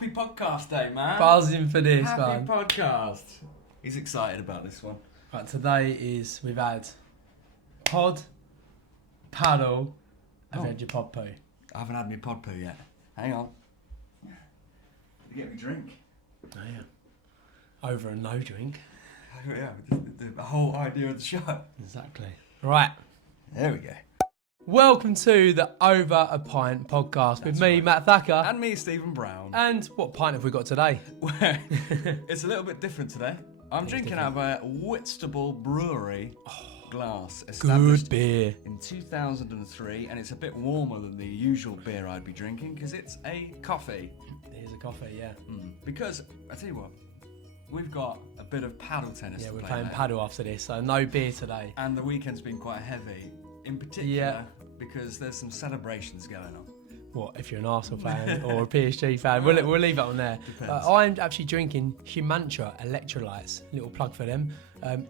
Happy podcast day, man. Buzzing for this, Happy man. podcast. He's excited about this one. Right, today we've had pod, paddle, and then your pod poo. I haven't had my pod poo yet. Hang on. You get me drink? Oh, yeah. Over a no drink. Yeah, the whole idea of the show. Exactly. Right. There we go. Welcome to the Over a Pint podcast with me, Matt Thacker. And me, Stephen Brown. And what pint have we got today? It's a little bit different today. I'm drinking out of a Whitstable Brewery glass. Established Good beer. in 2003, and it's a bit warmer than the usual beer I'd be drinking because it's a coffee. Here's a coffee, yeah. Because, I tell you what, we've got a bit of paddle tennis Yeah, to we're play playing now. paddle after this, so no beer today. And the weekend's been quite heavy, in particular because there's some celebrations going on. What, if you're an Arsenal fan or a PSG fan? We'll leave it on there. Depends. I'm actually drinking Humantra electrolytes, little plug for them,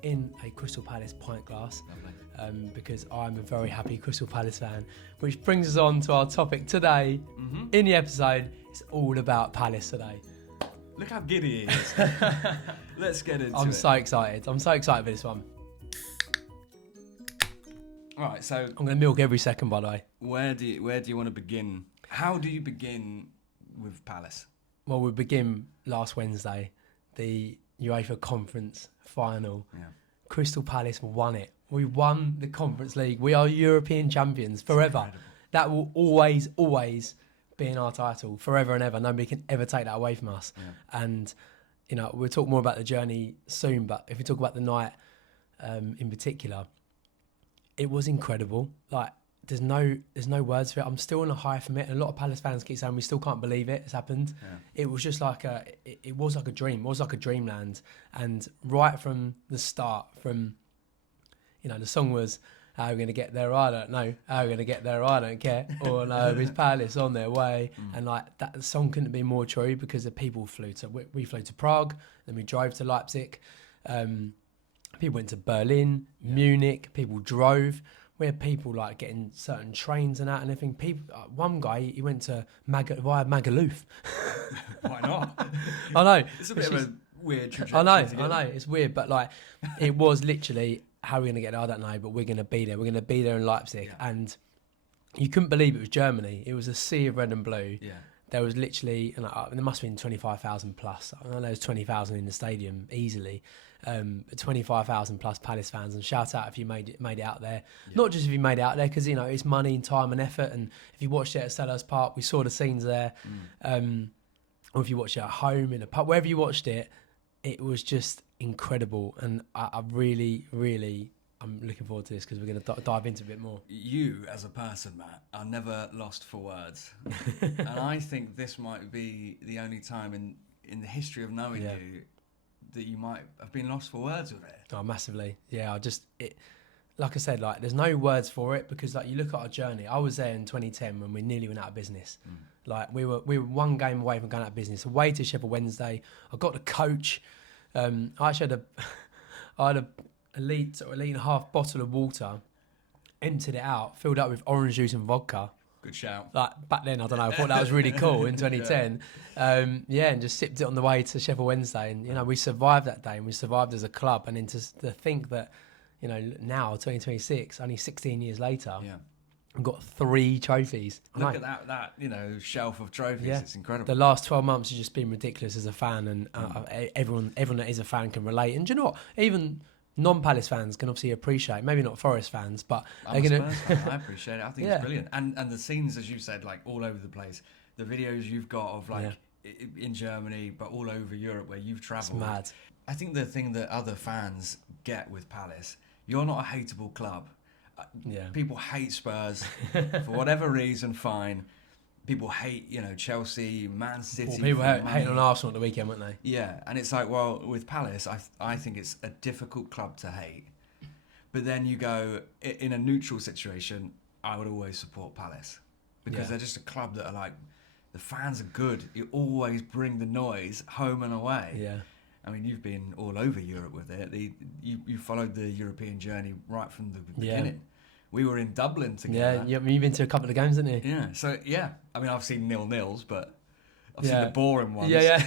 in a Crystal Palace pint glass. Because I'm a very happy Crystal Palace fan. Which brings us on to our topic today. In the episode, it's all about Palace today. Look how giddy he is. Let's get into it. I'm so excited. I'm so excited for this one. All right, so I'm going to milk every second, by the way. where do you want to begin? How do you begin with Palace? Well, we begin last Wednesday, the UEFA Conference final. Yeah. Crystal Palace won it. We won the Conference League. We are European champions forever. Incredible. That will always be in our title forever and ever. Nobody can ever take that away from us. Yeah. And we'll talk more about the journey soon. But if we talk about the night in particular, it was incredible. Like there's no words for it. I'm still on a high from it. And a lot of Palace fans keep saying we still can't believe it. It's happened. Yeah. It was just like it was like a dream. It was like a dreamland. And right from the start, the song was, how are we going to get there? I don't know. How are we going to get there? I don't care. Or no, it's Palace on their way. And like that song couldn't be more true because the people we flew to Prague, then we drove to Leipzig. People went to Berlin, Munich, people drove. We had people like getting certain trains and that and everything. People, one guy, he went to via Magaluf. Why not? I know. It's a bit of a weird trajectory. I know. It's weird, but like it was literally, how are we going to get there? I don't know, but we're going to be there. We're going to be there in Leipzig. Yeah. And you couldn't believe it was Germany. It was a sea of red and blue. Yeah. There was literally, there must have been 25,000 plus. I know there was 20,000 in the stadium easily. 25,000 plus Palace fans, and shout out if you made it out there. Yeah. Not just if you made it out there, because it's money and time and effort. And if you watched it at Selhurst Park, we saw the scenes there. Or if you watched it at home in a pub, wherever you watched it, it was just incredible. And I really, really, I'm looking forward to this because we're going to dive into a bit more. You, as a person, Matt, are never lost for words. And I think this might be the only time in the history of knowing you that you might have been lost for words with it. Oh, massively. Yeah, like I said, like there's no words for it because like you look at our journey. I was there in 2010 when we nearly went out of business. Like we were one game away from going out of business. Away to Sheffield Wednesday. I got the coach. I actually had a elite and a half bottle of water, emptied it out, filled up with orange juice and vodka. Good shout. Like back then, I don't know, I thought that was really cool in 2010. And just sipped it on the way to Sheffield Wednesday. And, we survived that day and we survived as a club. And then to think that, now, 2026, only 16 years later, we've got 3 trophies. Look at that shelf of trophies. Yeah. It's incredible. The last 12 months has just been ridiculous as a fan. And everyone that is a fan can relate. And do you know what? Even non-Palace fans can obviously appreciate, maybe not Forest fans, but I'm a Spurs fan. I appreciate it. I think it's brilliant. And the scenes, as you said, like all over the place. The videos you've got of in Germany, but all over Europe where you've travelled. It's mad. I think the thing that other fans get with Palace, you're not a hateable club. People hate Spurs for whatever reason. Fine. People hate, Chelsea, Man City. Well, people hate on Arsenal at the weekend, weren't they? Yeah, and it's like, well, with Palace, I think it's a difficult club to hate. But then you go, in a neutral situation, I would always support Palace. Because they're just a club that are like, the fans are good. You always bring the noise home and away. Yeah. I mean, you've been all over Europe with it. You followed the European journey right from the beginning. We were in Dublin together. Yeah, you've been to a couple of games, haven't you? Yeah, so I mean, I've seen 0-0s, but Obviously the boring ones. Yeah.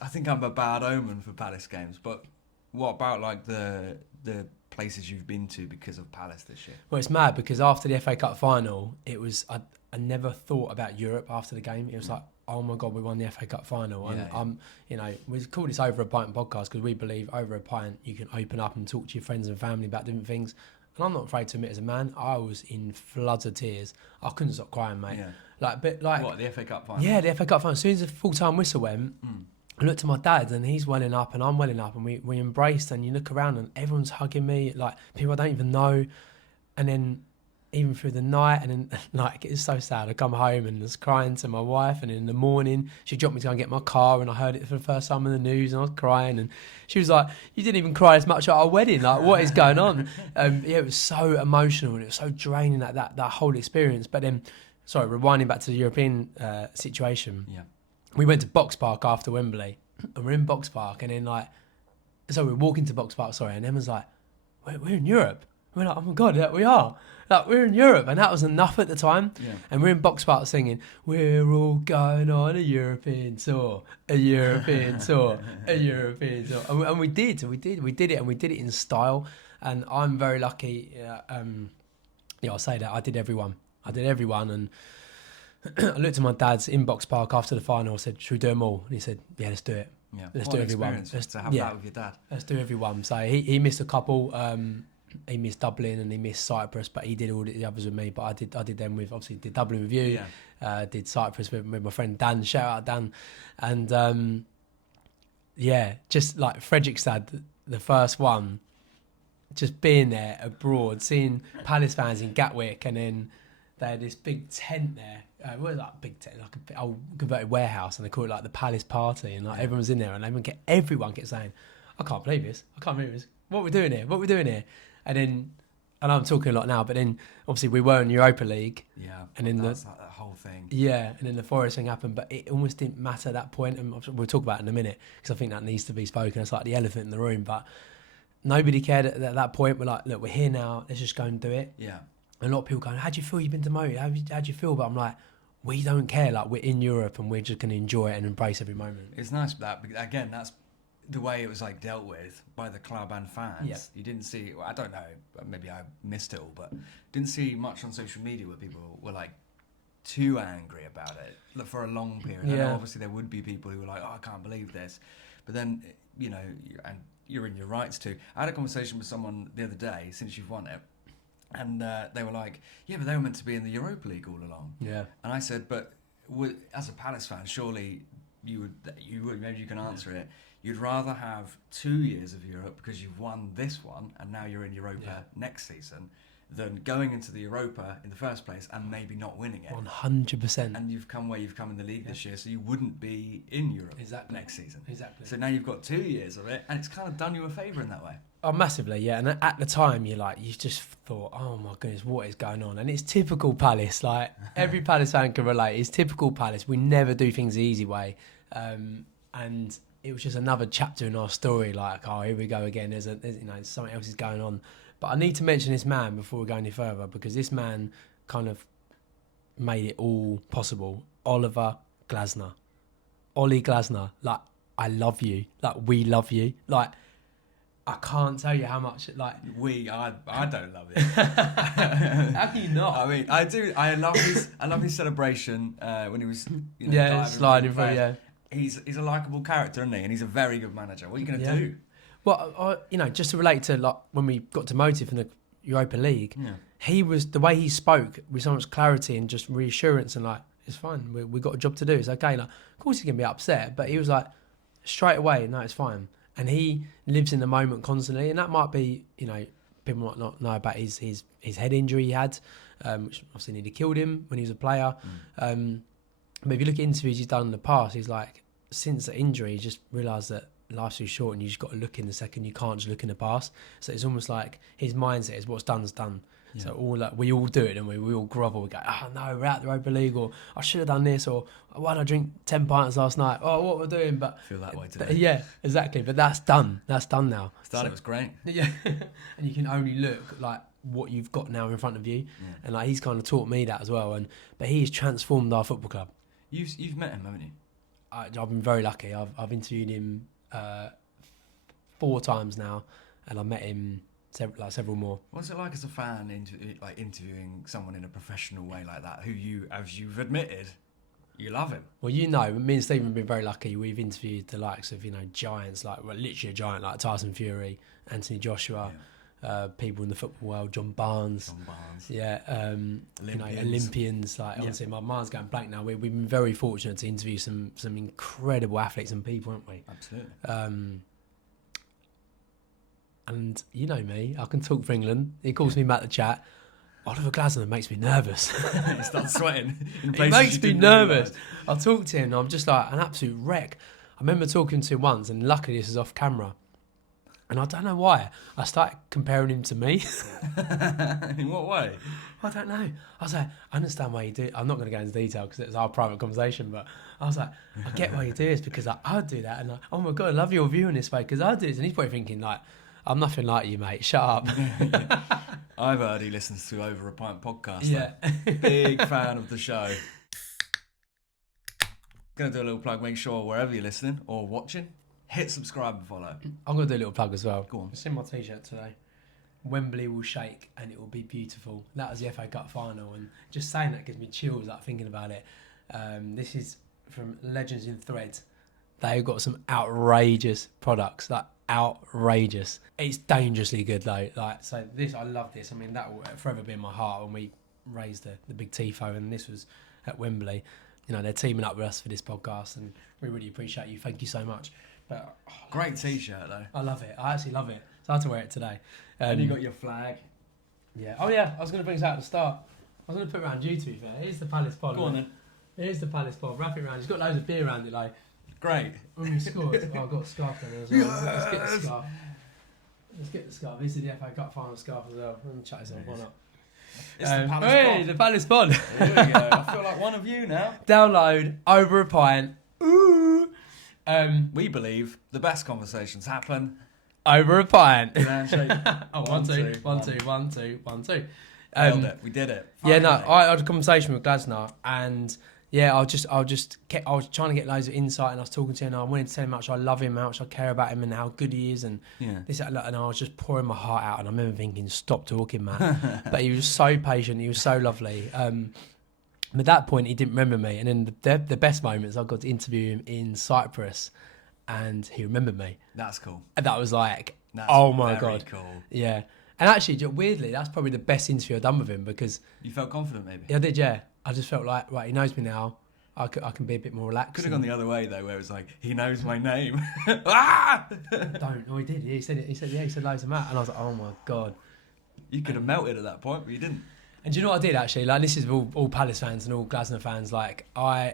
I think I'm a bad omen for Palace games. But what about like the places you've been to because of Palace this year? Well, it's mad because after the FA Cup final, it was I never thought about Europe after the game. It was like, oh my God, we won the FA Cup final. And you know, we call this Over a Pint podcast because we believe over a pint you can open up and talk to your friends and family about different things. And I'm not afraid to admit, as a man, I was in floods of tears. I couldn't stop crying, mate. Yeah. What, the FA Cup final? Yeah, the FA Cup final. As soon as the full-time whistle went, I looked at my dad and he's welling up and I'm welling up and we embraced, and you look around and everyone's hugging me, like people I don't even know. And then even through the night, and then like it's so sad. I come home and was crying to my wife, and in the morning she dropped me to go and get my car, and I heard it for the first time in the news and I was crying, and she was like, "You didn't even cry as much at our wedding, like what is going on?" It was so emotional and it was so draining, that whole experience. But then, sorry, rewinding back to the European situation. Yeah. We went to Box Park after Wembley, and we're in Box Park, and then we're walking to Box Park, and Emma's like, we're in Europe. We're like, oh my God, yeah, we are. Like, we're in Europe, and that was enough at the time. Yeah. And we're in Box Park singing, we're all going on a European tour, a European tour, a European tour. And we did it, and we did it in style. And I'm very lucky. I'll say that I did everyone, and I looked at my dad's in Box Park after the final. I said, should we do them all? And he said, yeah, let's do it. Yeah. Let's do everyone. To have that with your dad. Let's do everyone. So he missed a couple. He missed Dublin and he missed Cyprus, but he did all the others with me. But I did them with, obviously did Dublin with you. Yeah. Did Cyprus with my friend Dan. Shout out Dan. And just like Fredrikstad, the first one, just being there abroad, seeing Palace fans in Gatwick, and then they had this big tent there. What was that big tent? Like an old converted warehouse, and they call it like the Palace Party, and like everyone was in there, and everyone kept saying, "I can't believe this! I can't believe this! What are we doing here? What are we doing here?" And I'm talking a lot now, but then obviously we were in Europa League. Yeah, and then that's like that whole thing. Yeah, and then the Forest thing happened, but it almost didn't matter at that point, and we'll talk about it in a minute because I think that needs to be spoken. It's like the elephant in the room, but nobody cared at that point. We're like, look, we're here now. Let's just go and do it. Yeah. And a lot of people going, how do you feel you've been demoted? How do you feel? But I'm like, we don't care. Like, we're in Europe and we're just going to enjoy it and embrace every moment. It's nice that, again, that's the way it was like dealt with by the club and fans. Yeah. You didn't see, well, I don't know, maybe I missed it all, but didn't see much on social media where people were like too angry about it for a long period. Yeah. I know obviously there would be people who were like, oh, I can't believe this. But then, you know, and you're in your rights to. I had a conversation with someone the other day, since you've won it, and they were like, yeah, but they were meant to be in the Europa League all along. Yeah. And I said, but as a Palace fan, surely you would, maybe you can answer it. You'd rather have 2 years of Europe because you've won this one and now you're in Europa next season than going into the Europa in the first place and maybe not winning it. 100%. And you've come where you've come in the league this year, so you wouldn't be in Europe next season. Exactly. So now you've got 2 years of it, and it's kind of done you a favour in that way. Oh, massively, yeah. And at the time, you just thought, oh my goodness, what is going on? And it's typical Palace. Like, every Palace fan can relate. It's typical Palace. We never do things the easy way. And it was just another chapter in our story. Like, oh, here we go again. There's something else is going on. But I need to mention this man before we go any further, because this man kind of made it all possible. Oliver Glasner. Ollie Glasner. Like, I love you. Like, we love you. Like, I can't tell you how much, like... I don't love it. How can you not? I mean, I do. I love his celebration when he was, sliding through, yeah. He's a likeable character, isn't he? And he's a very good manager. What are you going to do? Well, just to relate to like when we got demoted from the Europa League, he was, the way he spoke with so much clarity and just reassurance, and like, it's fine, we got a job to do, it's okay. Like, of course he's going to be upset, but he was like, straight away, no, it's fine. And he lives in the moment constantly, and that might be, people might not know about his head injury he had, which obviously nearly killed him when he was a player. But if you look at interviews he's done in the past, he's like, since the injury, he just realised that life's too short and you just got to look in the second. You can't just look in the past. So it's almost like his mindset is what's done's done. Yeah. So we all do it, and we all grovel. We go, oh no, we're out the Europa League, or I should have done this, or why did I drink 10 pints last night? Oh, what we're doing, but I feel that way today. Yeah, exactly. But that's done. That's done now. It was great. Yeah, and you can only look like what you've got now in front of you, and like he's kind of taught me that as well. But he's transformed our football club. You've met him, haven't you? I've been very lucky. I've interviewed him 4 times now, and I met him several more. What's it like as a fan, interviewing someone in a professional way like that, who you, as you've admitted, you love him? Well, me and Stephen have been very lucky. We've interviewed the likes of giants, literally a giant like Tyson Fury, Anthony Joshua. Yeah. People in the football world, John Barnes. Yeah, Olympians. Honestly, my mind's going blank now. We've been very fortunate to interview some incredible athletes and people, haven't we? Absolutely. And you know me, I can talk for England. He calls me Matt the Chat. Oliver Glasner makes me nervous. He starts sweating. It makes me nervous. I talk to him and I'm just like an absolute wreck. I remember talking to him once, and luckily this is off camera. And I don't know why. I started comparing him to me. In what way? I don't know. I was like, I understand why you do it. I'm not going to go into detail because it's our private conversation, but I was like, I get why you do this because I'd do that. And oh my God, I love your view in this way because I do this. And he's probably thinking I'm nothing like you, mate. Shut up. Yeah. I've heard he listens to Over a Pint podcast. Yeah. Big fan of the show. Going to do a little plug. Make sure wherever you're listening or watching, hit subscribe and follow. I'm going to do a little plug as well. Go on. It's in my t-shirt today. Wembley will shake and it will be beautiful. That was the FA Cup final, and just saying that gives me chills thinking about it. This is from Legends in Thread. They've got some outrageous products, outrageous. It's dangerously good though. So this, I love this. I mean, that will forever be in my heart when we raised the big TIFO, and this was at Wembley. They're teaming up with us for this podcast, and we really appreciate you. Thank you so much. But great t-shirt though. I love it. I actually love it. So I had to wear it today. And you got your flag. Yeah. Oh yeah. I was going to bring this out at the start. I was going to put it around you, to be fair. Here's the Palace pod. Go on then. Here's the Palace pod. Wrap it around. He's got loads of beer around it, Great. When we scored. I've got a scarf down there as well. Let's get the scarf. Let's get the scarf. This is the FA Cup final scarf as well. Let me chat this one up. It's the Palace pod. The Palace pod. Here we go. I feel like one of you now. Download Over a Pint. Ooh. We believe the best conversations happen over a pint. Handshake. One, two. Nailed it. We did it. Finally. Yeah, no, I had a conversation with Glasner, and yeah, I was trying to get loads of insight, and I was talking to him, and I wanted to tell him how much I love him, how much I care about him, and how good he is, and this, and I was just pouring my heart out, and I remember thinking, stop talking, man. But he was so patient, he was so lovely. At that point, he didn't remember me, and then the best moments, I got to interview him in Cyprus, and he remembered me. That's cool. And that was like, oh my God. Cool. Yeah. And actually, weirdly, that's probably the best interview I've done with him because... You felt confident, maybe? Yeah, I did, yeah. I just felt like, right, he knows me now. I can be a bit more relaxed. Could have gone the other way, though, where it was like, he knows my name. Ah! Don't. No, he did. He said loads of Matt. And I was like, oh my God. You could have melted at that point, but you didn't. And do you know what I did, actually? This is all Palace fans and all Glasner fans.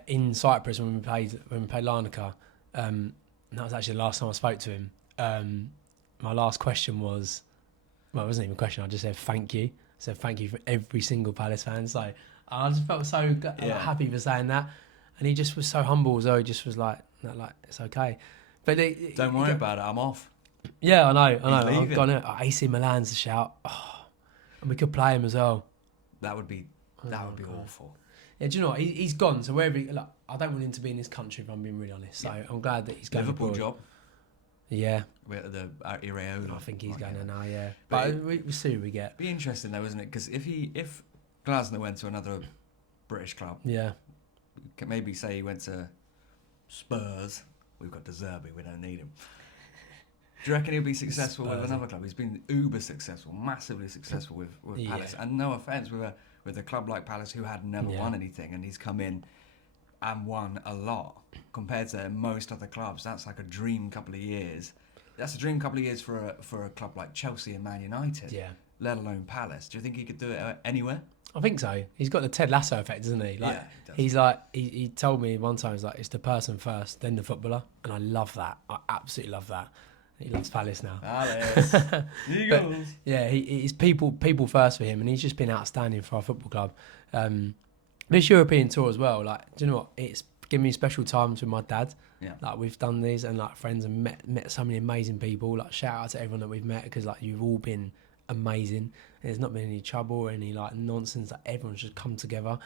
In Cyprus, when we played Larnaca, and that was actually the last time I spoke to him, my last question was... Well, it wasn't even a question. I just said thank you. I said thank you for every single Palace fan. So I just felt so happy for saying that, and he just was so humble as well. He just was like it's okay. But don't worry about it. I'm off. Yeah, I know. I've gone out. AC Milan's a shout, and we could play him as well. That would be awful. Yeah, do you know what? He's gone. So wherever I don't want him to be in this country, if I'm being really honest. So I'm glad that he's going Liverpool abroad. Job. Yeah. With the Iraola. I think he's going there now, yeah. But we'll see who we get. Be interesting though, isn't it? Because if Glasner went to another British club, yeah, maybe say he went to Spurs. We've got De Zerbi. We don't need him. Do you reckon he'll be successful with another club? He's been uber successful, massively successful with Palace. And no offence, with a club like Palace who had never won anything, and he's come in and won a lot compared to most other clubs. That's like a dream couple of years. That's a dream couple of years for a club like Chelsea and Man United. Yeah. Let alone Palace. Do you think he could do it anywhere? I think so. He's got the Ted Lasso effect, isn't he? He's he told me one time, it's the person first, then the footballer, and I love that. I absolutely love that. He loves Palace now. Palace. Eagles. Yeah, he's people first for him, and he's just been outstanding for our football club. This European tour as well, do you know what? It's given me special times with my dad. Yeah. We've done these and friends and met so many amazing people. Shout out to everyone that we've met because you've all been amazing. And there's not been any trouble or any nonsense. Everyone's just come together.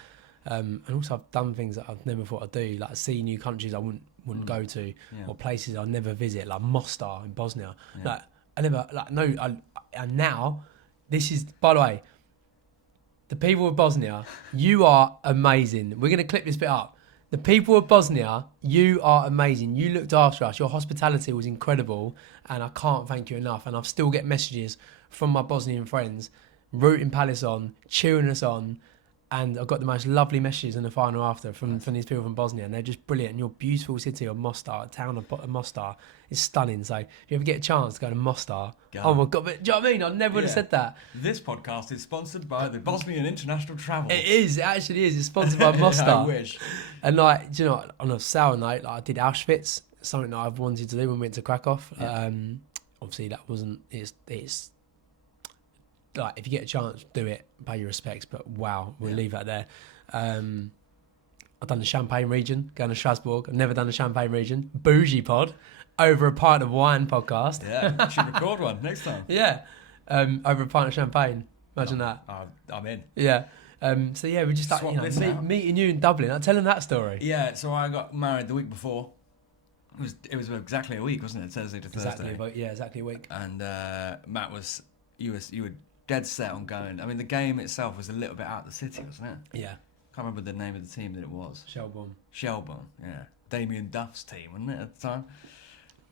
And also I've done things that I've never thought I'd do. See new countries I wouldn't wouldn't go to, Yeah. or places I'd never visit, like Mostar in Bosnia. Yeah. Like I never, like no, and now this is, by the way, the people of Bosnia, you are amazing. We're gonna clip this bit up. The people of Bosnia, you are amazing. You looked after us. Your hospitality was incredible, and I can't thank you enough. And I've still get messages from my Bosnian friends rooting Palace on, cheering us on, and I've got the most lovely messages in the final after from these people from Bosnia, and they're just brilliant. And your beautiful city of Mostar, town of Mostar, is stunning. So if you ever get a chance to go to Mostar, oh my God, but do you know what I mean? I never would have said that. This podcast is sponsored by the Bosnian International Travel. It is, it actually is. It's sponsored by Mostar. I wish. And like, do you know, on a sour note, like I did Auschwitz, something that I've wanted to do when we went to Krakow. Yeah. Obviously, that wasn't. It's like if you get a chance, do it. Pay your respects. But wow, we'll leave that there. I've done the Champagne region, going to Strasbourg. I've never done the Champagne region. Bougie pod, over a pint of wine podcast. Yeah, should record one next time. Yeah, over a pint of champagne. Imagine that. I'm in. Yeah. So yeah, we just Swap started, this out. meeting you in Dublin. Tell them that story. Yeah, so I got married the week before. It was exactly a week, wasn't it? Thursday to Thursday. Exactly a week. And Matt you were dead set on going. I mean, the game itself was a little bit out of the city, wasn't it? Yeah. Can't remember the name of the team that it was. Shelbourne. Shelbourne, yeah. Damien Duff's team, wasn't it, at the time?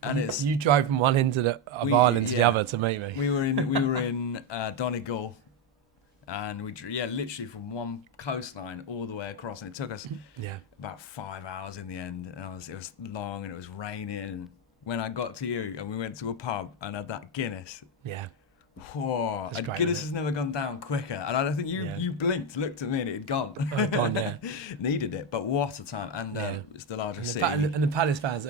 And it's You drove from one end of Ireland to the other to meet me. we were in Donegal, and we literally from one coastline all the way across, and it took us about 5 hours in the end. And it was long, and it was raining. And when I got to you, and we went to a pub and had that Guinness. Yeah. Whoa, and great, Guinness has never gone down quicker. And I don't think you blinked, looked at me, and it had gone. Oh, gone, yeah. Needed it, but what a time! And it's the largest city. And the Palace fans,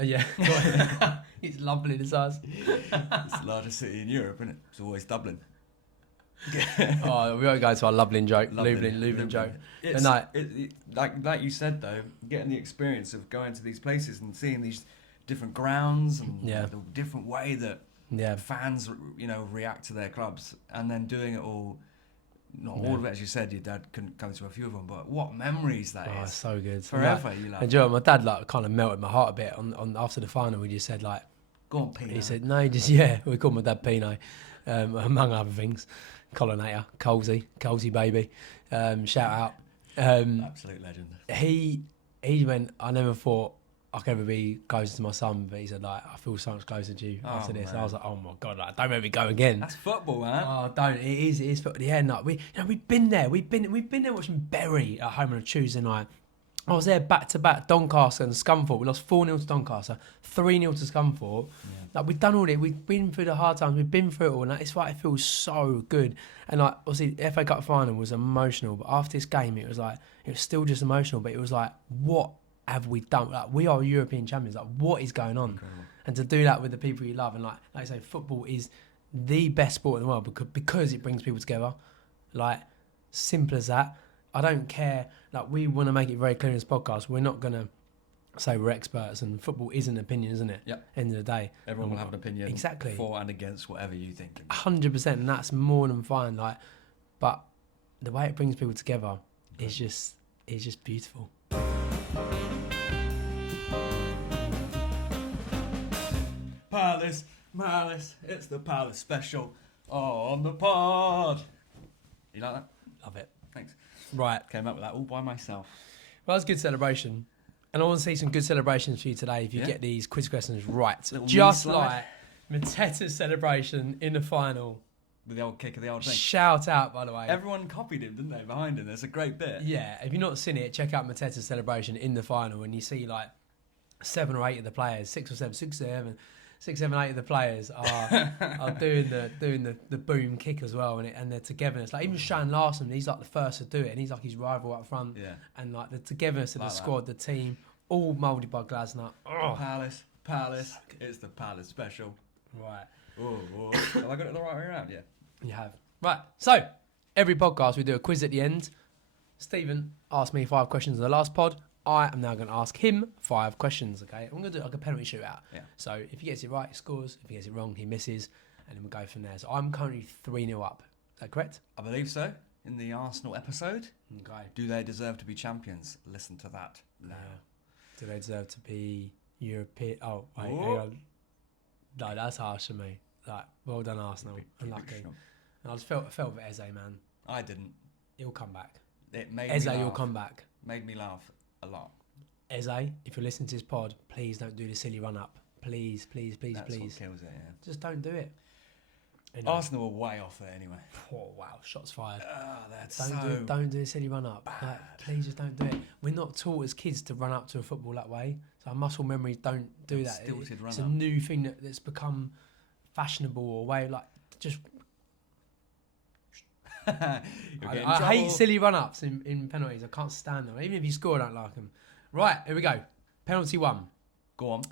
it's lovely this size. It's the largest city in Europe, isn't it? It's always Dublin. Oh, we won't go to our Lublin joke. Lublin joke. It's, like you said though, getting the experience of going to these places and seeing these different grounds and the different way that fans, react to their clubs, and then doing it all. Not all of it, as you said, your dad couldn't come to a few of them, but what memories that is. So good. Forever, And Joe, my dad kind of melted my heart a bit on after the final. We just said go on, Pino. He said no, we called my dad Pino, among other things. Collinator, Colsey baby, shout out. Absolute legend. He went, I never thought I could ever be closer to my son, but he said I feel so much closer to you after this. Man. And I was like, oh my God, don't make me go again. That's football, man. Oh, don't. It is football. Yeah, no, we've been there. We've been there watching Bury at home on a Tuesday night. I was there back to back, Doncaster and Scunthorpe. We lost 4-0 to Doncaster, 3-0 to Scunthorpe. Yeah. We've done all it. We've been through the hard times. We've been through it all, and it's it feels so good. And obviously, the FA Cup final was emotional, but after this game, it was still just emotional. But it was what have we done? We are European champions. What is going on? Incredible. And to do that with the people you love, and like I say, football is the best sport in the world because it brings people together. Simple as that. I don't care. We want to make it very clear in this podcast. We're not going to say we're experts, and football is an opinion, isn't it? Yep. End of the day. Everyone will have an opinion. Exactly. For and against whatever you think. 100%, and that's more than fine. But the way it brings people together is just beautiful. Palace, it's the Palace special on the pod. You like that? Love it. Thanks. Right. Came up with that all by myself. Well, that's a good celebration. And I want to see some good celebrations for you today if you get these quiz questions right. Just like Mateta's celebration in the final. With the old kick of the old thing. Shout out, by the way. Everyone copied him, didn't they, behind him? There's a great bit. Yeah, if you've not seen it, check out Mateta's celebration in the final, and you see 7 or 8 of the players, 6, 7, 8 of the players are doing the boom kick as well, and their togetherness. Even Shane Larson, he's the first to do it, and he's his rival up front. Yeah. And the togetherness of the squad, the team, all moulded by Glasner. Oh. Palace, it's the Palace special. Right. Oh. Have I got it the right way around? Yeah. You have. Right. So every podcast we do a quiz at the end. Stephen asked me 5 questions in the last pod. I am now going to ask him 5 questions, okay? I'm going to do a penalty shootout. Yeah. So if he gets it right, he scores. If he gets it wrong, he misses. And then we'll go from there. So I'm currently 3-0 up. Is that correct? I believe so. In the Arsenal episode. Okay. Do they deserve to be champions? Listen to that now. Do they deserve to be... European. Oh, wait, hang Oh. on. No, that's harsh for me. Like, well done, Arsenal. Unlucky. And I just felt for Eze, man. I didn't. He'll come back. It made Eze, me laugh. you'll come back. Made me laugh a lot. Eze, if you're listening to this pod, please don't do the silly run up. Please, please, please, That's please. what kills it, yeah. Just don't do it. Anyway. Arsenal were way off there anyway. Oh wow, shots fired. Don't do a silly run up. Like, please just don't do it. We're not taught as kids to run up to a football that way. So our muscle memories don't do that. Stilted run It's up. a new thing that's become fashionable or way like just. I hate silly run ups in penalties. I can't stand them. Even if you score, I don't like them. Right, here we go. Penalty 1. Go on.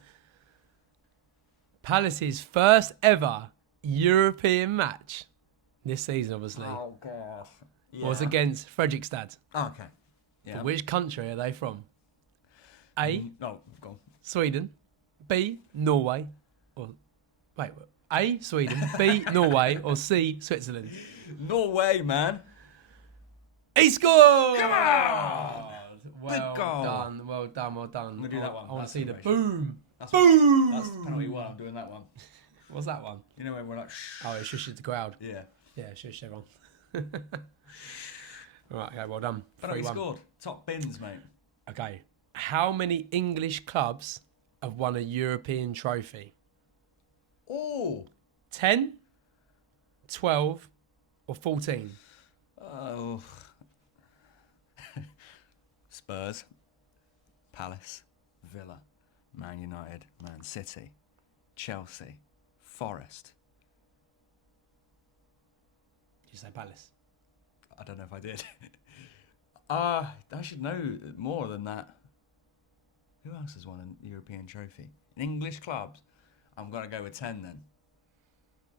Palace's first ever European match this season, obviously, God. was against Fredrikstad. Okay. Yeah. But which country are they from? A. No, go on. Sweden. B. Norway. Or wait. A. Sweden. B. Norway. Or C. Switzerland. Norway, man. He scored! Come on! Well Good goal. done. Well done. Well done. I'm gonna do that one. I want to That's see the celebration. boom. That's Boom! That's penalty 1. I'm doing that one. What's that one? You know when we're like, shh. Oh, it shushes the crowd. Yeah. Yeah, shush everyone. Right, okay, well done. Penalty 3-1. scored. Top bins, mate. Okay. How many English clubs have won a European trophy? Oh. 10, 12, or 14? Oh. Spurs, Palace, Villa, Man United, Man City, Chelsea, Forest. Did you say Palace? I don't know if I did. I should know more than that. Who else has won a European trophy? In English clubs? I'm going to go with 10 then.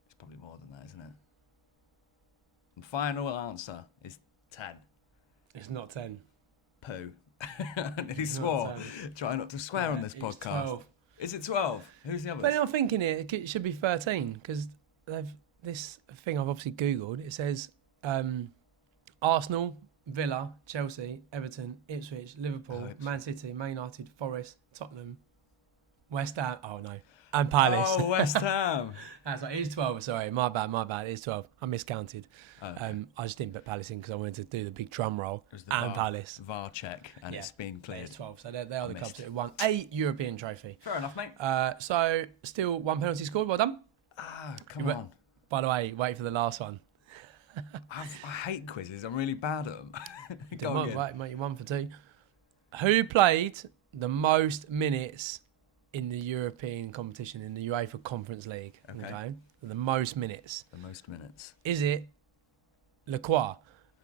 It's probably more than that, isn't it? And final answer is 10. It's not 10. Poo. And he swore. Try not to swear on this It's podcast. 12. Is it 12? Who's the others? But I'm thinking it should be 13 because this thing I've obviously Googled. It says Arsenal, Villa, Chelsea, Everton, Ipswich, Liverpool, Oh, Ipswich. Man City, Man United, Forest, Tottenham, West Ham. Oh no, and Palace. Oh, West Ham. That's right. It is 12. Sorry, my bad. It is 12. I miscounted. Oh. I just didn't put Palace in because I wanted to do the big drum roll It was the and VAR, Palace. VAR check, and Yeah. it's been cleared. It's 12. So they are the clubs Missed. that have won a European trophy. Fair enough, mate. So still one penalty scored. Well done. Come But- on. By the way, wait for the last one. I hate quizzes. I'm really bad at them. Go One, again. right, mate, you're 1 for 2. Who played the most minutes in the European competition in the UEFA Conference League? Okay. The most minutes. The most minutes. Is it Lacroix?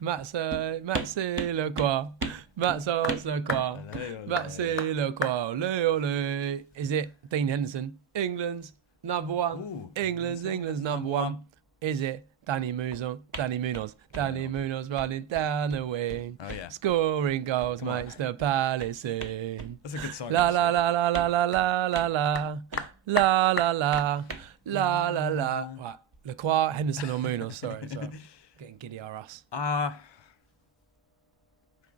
Maxi Lacroix. Maxos Lacroix. Maxi Lacroix. Ole, ole. Is it Dean Henderson? England's number 1. Ooh. England's number 1. Is it Danny Munoz? Danny Munoz running down the wing. Oh, yeah. Scoring goals makes the Palace sing. That's a good song. La la la la la la la la la la la la la la la. Right, Lacroix, Henderson or Munoz? Sorry. Getting giddy are us.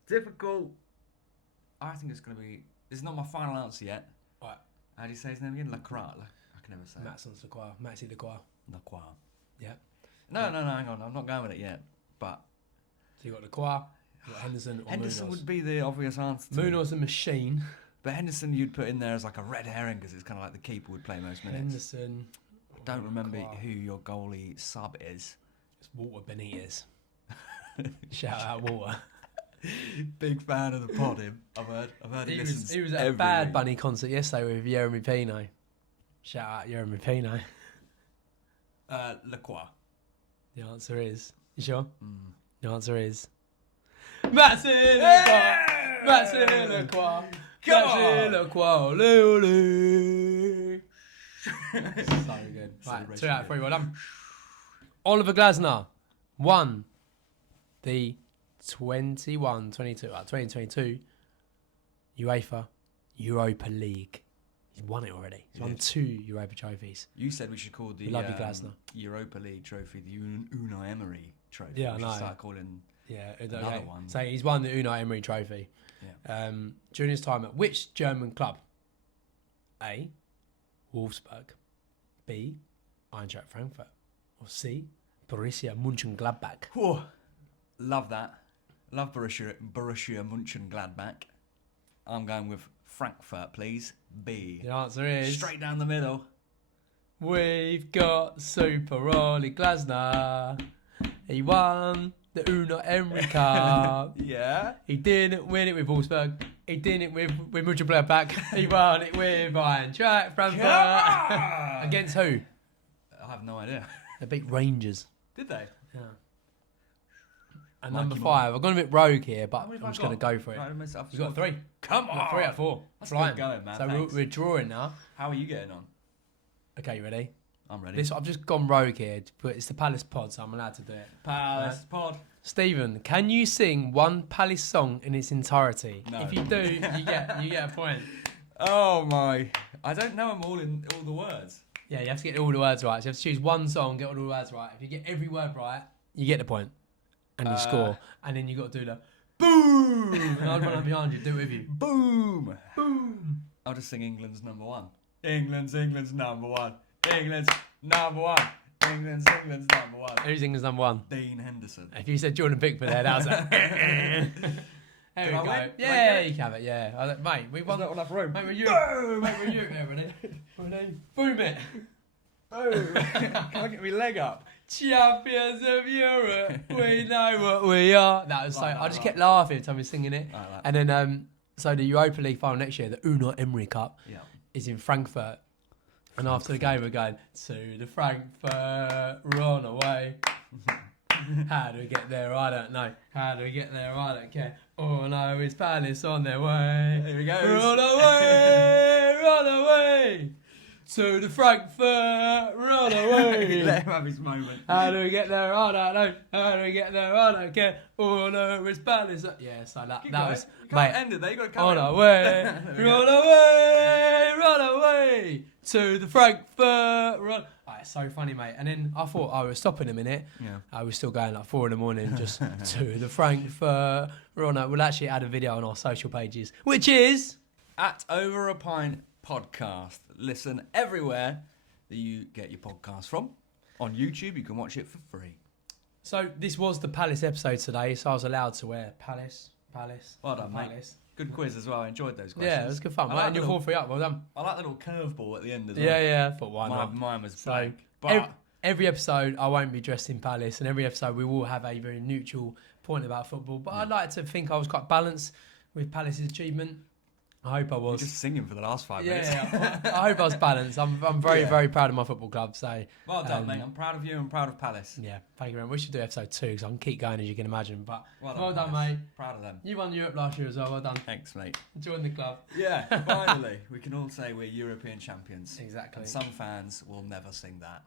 Difficult. I think it's going to be... It's not my final answer yet. Right, How do you say his name again? Lacroix. I can never say it. Maxon's Lacroix. Maxi Lacroix. Lacroix. Yeah. No, hang on. I'm not going with it yet. But So you got Lacroix, you got Henderson or Henderson Munoz. would be the obvious answer to me. Munoz a machine. But Henderson you'd put in there as like a red herring because it's kind of like the keeper would play most minutes. Henderson. I don't remember Lacroix. who your goalie sub is. It's Walter Benitez. Shout out Walter. Big fan of the pod, him. I've heard He listens was at a every Bad week. Bunny concert yesterday with Jeremy Pino. Shout out Jeremy Pino. Lacroix. The answer is... You sure? Mm. The answer is... Maxi Lacroix! Maxi Lacroix! Come Maxi on! Lacroix! Ole, ole. So good. Right, Celebration 2 out of 3, game. well done. Oliver Glasner won the 2022 UEFA Europa League. He's won it already. He's won Yeah. 2 Europa trophies. You said we should call the We love you, Glasner. Europa League trophy the Unai Emery trophy. Yeah, I we should know. start calling... Yeah, Another one. So he's won the Unai Emery trophy. Yeah. During his time at which German club? A. Wolfsburg, B. Eintracht Frankfurt, or C. Borussia Mönchengladbach? Whew. Love that. Love Borussia Mönchengladbach. I'm going with Frankfurt, please. B. The answer is... Straight down the middle. We've got Super Oli Glasner. He won the Una Emery Cup. Yeah. He didn't win it with Wolfsburg. He didn't with Mönchengladbach. He won it with Eintracht Frankfurt. Against who? I have no idea. They beat Rangers. Did they? Yeah. And Mikey number 5. I've gone a bit rogue here, but How many have I'm I just going to got? go for it. Right, You've got 3. Come on. 3 out of 4. That's Flying. good going, man. So Thanks. we're drawing now. How are you getting on? Okay, you ready? I'm ready. I've just gone rogue here, but it's the Palace pod, so I'm allowed to do it. Palace pod. Stephen, can you sing one Palace song in its entirety? No. If you do, you get a point. Oh my! I don't know them all the words. Yeah, you have to get all the words right. So you have to choose one song, get all the words right. If you get every word right, you get the point, and you score. And then you got to do the boom. And I'd run up behind you, do it with you. Boom! Boom. I'll just sing England's number 1. England's number 1. England's number 1. England's number 1. Who's England's number 1? Dean Henderson. If you said Jordan Pickford there, that was a... There we Can I go. win? Yeah, you can have it, yeah. Mate, we won. Not enough room. Mate, we're you. Boom! Mate, we're you. Yeah, ready? Ready? Boom it. Boom! Can I get my leg up? Champions of Europe, we know what we are. That was so. I just kept laughing every time we were singing it. Like that. And then, so the Europa League final next year, the Una Emery Cup, Yeah. is in Frankfurt. And after the game, we're going to the Frankfurt, run away. How do we get there? I don't know. How do we get there? I don't care. All I know is Palace on their way. Here we go. Run away, run away. To the Frankfurt, run away. Let him have his moment. How do we get there? I don't know. How do we get there? I don't care. All I know is Palace. Yeah, so that was, You can't mate, end it there. You got to come on in. our way. There we go. Run away to the Frankfurt. Run. Oh, it's so funny, mate. And then I thought I was stopping a minute. Yeah. I was still going like 4 a.m, just to the Frankfurt. Run. We'll actually add a video on our social pages, which is At Over a Pint Podcast. Listen everywhere that you get your podcast from. On YouTube, you can watch it for free. so. This was the Palace episode today, so I was allowed to wear Palace. Well done, mate. Palace. Good quiz as well. I enjoyed those questions. Yeah, it was good fun, I mate. like And the you're little- 4-3 up. Well done. I like the little curveball at the end as well. Yeah. I thought why not? Mine was So blank. But every episode I won't be dressed in Palace, and every episode we will have a very neutral point about football. But I'd like to think I was quite balanced with Palace's achievement. I hope I you're was. just singing for the last 5 minutes. Yeah, I hope I was balanced. I'm very, Yeah. very proud of my football club. So Well done, mate. I'm proud of you and proud of Palace. yeah, thank you very much. We should do episode 2 because I can keep going as you can imagine. But well done, Palace. mate. Proud of them. You won Europe last year as well. Well done. Thanks, mate. Join the club. Yeah, finally. We can all say we're European champions. Exactly. And some fans will never sing that.